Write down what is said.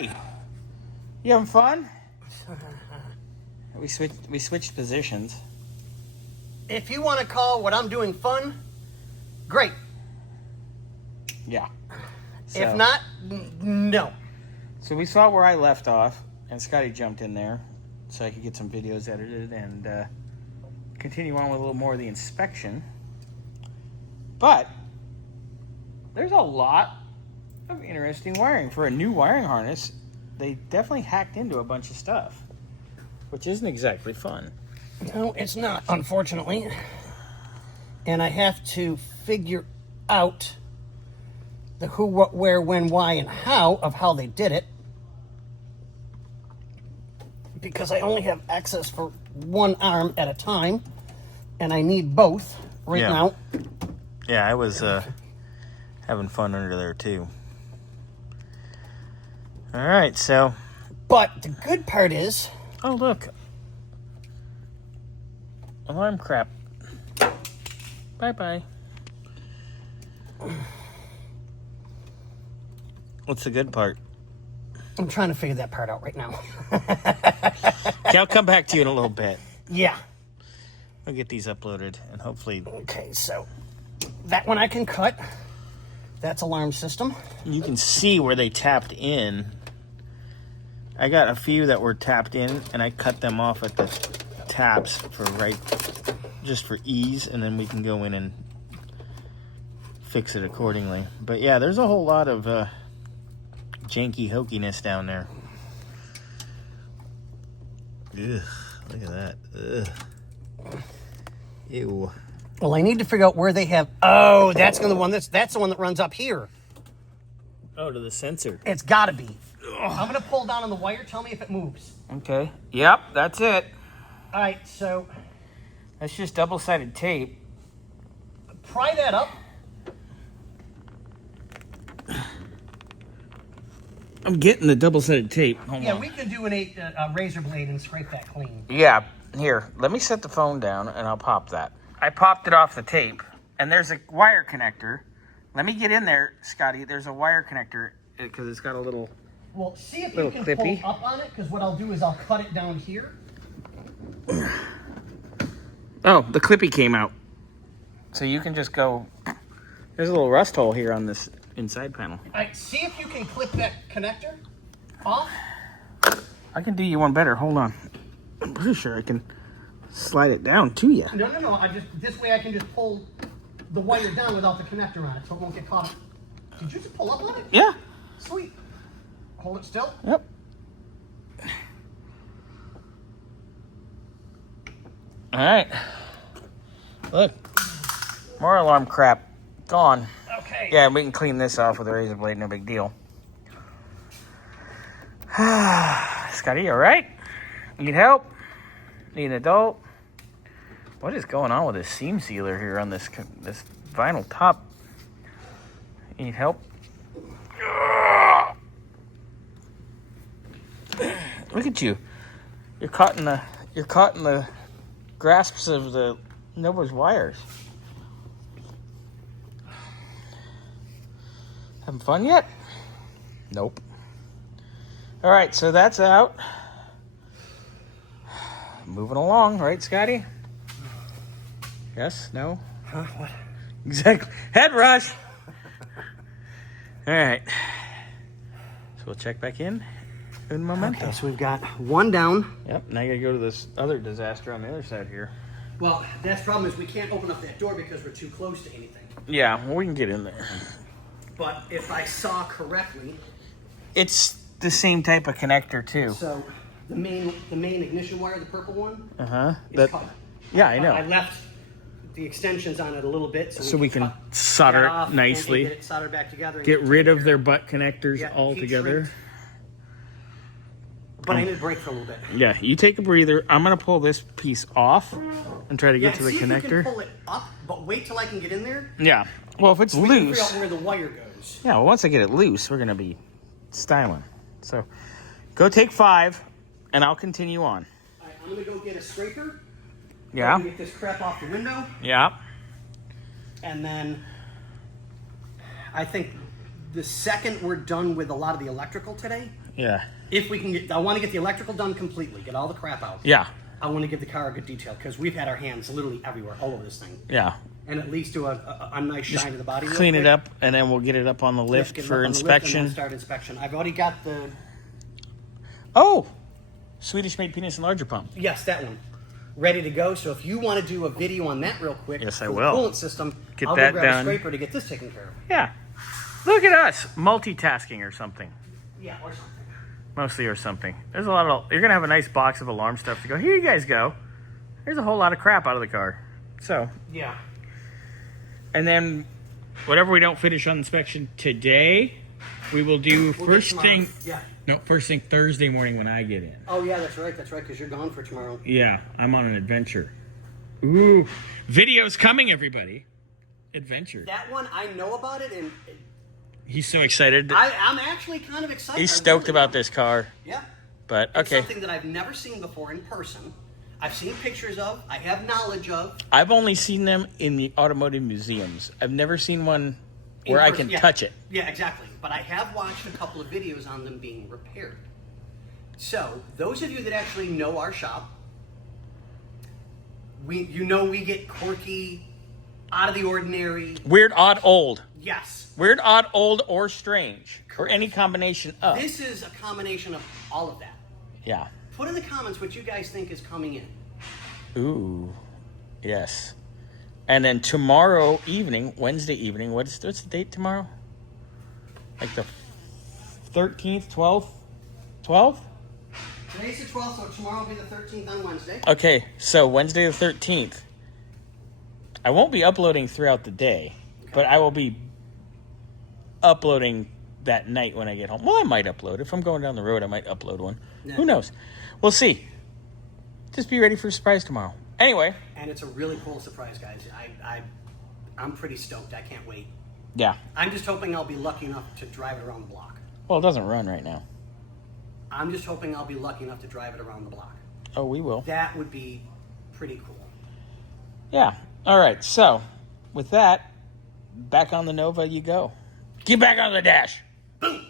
Scotty, you having fun? We switched positions. If you want to call what I'm doing fun, great. Yeah. So, if not, no. So we saw where I left off, and Scotty jumped in there so I could get some videos edited and continue on with a little more of the inspection. But there's a lot of interesting wiring. For a new wiring harness, they definitely hacked into a bunch of stuff, which isn't exactly fun. No, it's not, unfortunately. And I have to figure out the who, what, where, when, why, and how of how they did it. Because I only have access for one arm at a time, and I need both right now. Yeah, I was having fun under there too. All right, so. But the good part is. Oh, look. Alarm crap. Bye-bye. What's the good part? I'm trying to figure that part out right now. Okay, I'll come back to you in a little bit. Yeah. I'll get these uploaded and hopefully... Okay, so that one I can cut. That's alarm system. You can see where they tapped in. I got a few that were tapped in, and I cut them off at the taps for just for ease, and then we can go in and fix it accordingly. But yeah, there's a whole lot of janky hokiness down there. Ugh, look at that. Ugh. Ew. Well, I need to figure out where they have. Oh, that's the one. That's the one that runs up here. Oh, to the sensor. It's got to be. I'm gonna pull down on the wire. Tell me if it moves. Okay. Yep, that's it. All right, so that's just double-sided tape. Pry that up. I'm getting the double-sided tape. Hold on. We can do a razor blade and scrape that clean. Yeah, here. Let me set the phone down, and I'll pop that. I popped it off the tape, and there's a wire connector. Let me get in there, Scotty. There's a wire connector, because it's got a little... Well, see if little you can clippy. pull up on it, because what I'll do is I'll cut it down here. Oh, the clippy came out. So you can just go... There's a little rust hole here on this inside panel. All right, see if you can clip that connector off. I can do you one better. Hold on. I'm pretty sure I can slide it down to you. No. This way I can just pull the wire down without the connector on it, so it won't get caught. Did you just pull up on it? Yeah. Sweet. Hold it still. Yep. All right. Look. More alarm crap. Gone. Okay. Yeah, we can clean this off with a razor blade. No big deal. Scotty, you all right? Need help? Need an adult? What is going on with this seam sealer here on this vinyl top? Need help? Look at you. You're caught in the grasps of the Nova's wires. Having fun yet? Nope. All right, so that's out. Moving along, right, Scotty? Yes? No? Huh? What? Exactly. Head rush. All right. So we'll check back in momento. Okay, so we've got one down. Yep. Now you gotta go to this other disaster on the other side here. Well, that's the problem is we can't open up that door because we're too close to anything. Yeah, well, we can get in there. But if I saw correctly, it's the same type of connector too. So the main ignition wire, the purple one, That. cut. Yeah, I know. I left the extensions on it a little bit so we can solder it nicely. Get it soldered back together. Get rid of their butt connectors altogether. But I need to break for a little bit. Yeah, you take a breather. I'm gonna pull this piece off and try to get to the connector. If you can pull it up, but wait till I can get in there. Yeah. Well, if it's We can loose. figure out where the wire goes. Yeah. Well, once I get it loose, we're gonna be styling. So, go take 5, and I'll continue on. All right, I'm gonna go get a scraper. Yeah. Get this crap off the window. Yeah. And then I think the second we're done with a lot of the electrical today, Yeah. If we can get, I want to get the electrical done completely, get all the crap out. Yeah. I want to give the car a good detail because we've had our hands literally everywhere, all over this thing. Yeah. And at least do a nice shine to the body. Clean real it quick. up, and then we'll get it up on the lift Get it for up on the lift and inspection. then start inspection. I've already got the, Oh, Swedish made penis enlarger pump. yes, that one, ready to go. So if you want to do a video on that real quick, Yes, I for will. The coolant system, Get I'll that go grab done. a scraper to get this taken care of. Yeah. Look at us, multitasking or something. Yeah, or something. Mostly or something. There's a lot of. You're gonna have a nice box of alarm stuff to go. Here you guys go. There's a whole lot of crap out of the car. So. Yeah. And then, whatever we don't finish on inspection today, we will do We'll first get tomorrow. thing. Yeah. No, first thing Thursday morning when I get in. Oh yeah, that's right, because you're gone for tomorrow. Yeah, I'm on an adventure. Ooh, video's coming, everybody. Adventure. That one, I know about it, and He's so excited. I'm actually kind of excited. He's I stoked really about am. this car. Yeah. But It's okay, something that I've never seen before in person. I've seen pictures of. I have knowledge of. I've only seen them in the automotive museums. I've never seen one In where I person, can yeah. touch it. Yeah, exactly. But I have watched a couple of videos on them being repaired. So those of you that actually know our shop, we get quirky, out of the ordinary. Weird, odd, old. Yes. Weird, odd, old, or strange. Or any combination of. This is a combination of all of that. Yeah. Put in the comments what you guys think is coming in. Ooh. Yes. And then tomorrow evening, Wednesday evening, what's the date tomorrow? Like the 13th, 12th? 12th? Today's the 12th, so tomorrow will be the 13th on Wednesday. Okay, so Wednesday the 13th. I won't be uploading throughout the day, but I will be uploading that night when I get home. Well, I might upload. If I'm going down the road, I might upload one. Yeah. Who knows? We'll see. Just be ready for a surprise tomorrow. Anyway. And it's a really cool surprise, guys. I'm pretty stoked. I can't wait. Yeah. I'm just hoping I'll be lucky enough to drive it around the block. Well, it doesn't run right now. I'm just hoping I'll be lucky enough to drive it around the block. Oh, we will. That would be pretty cool. Yeah. All right. So, with that, back on the Nova you go. Get back on the dash. Boom.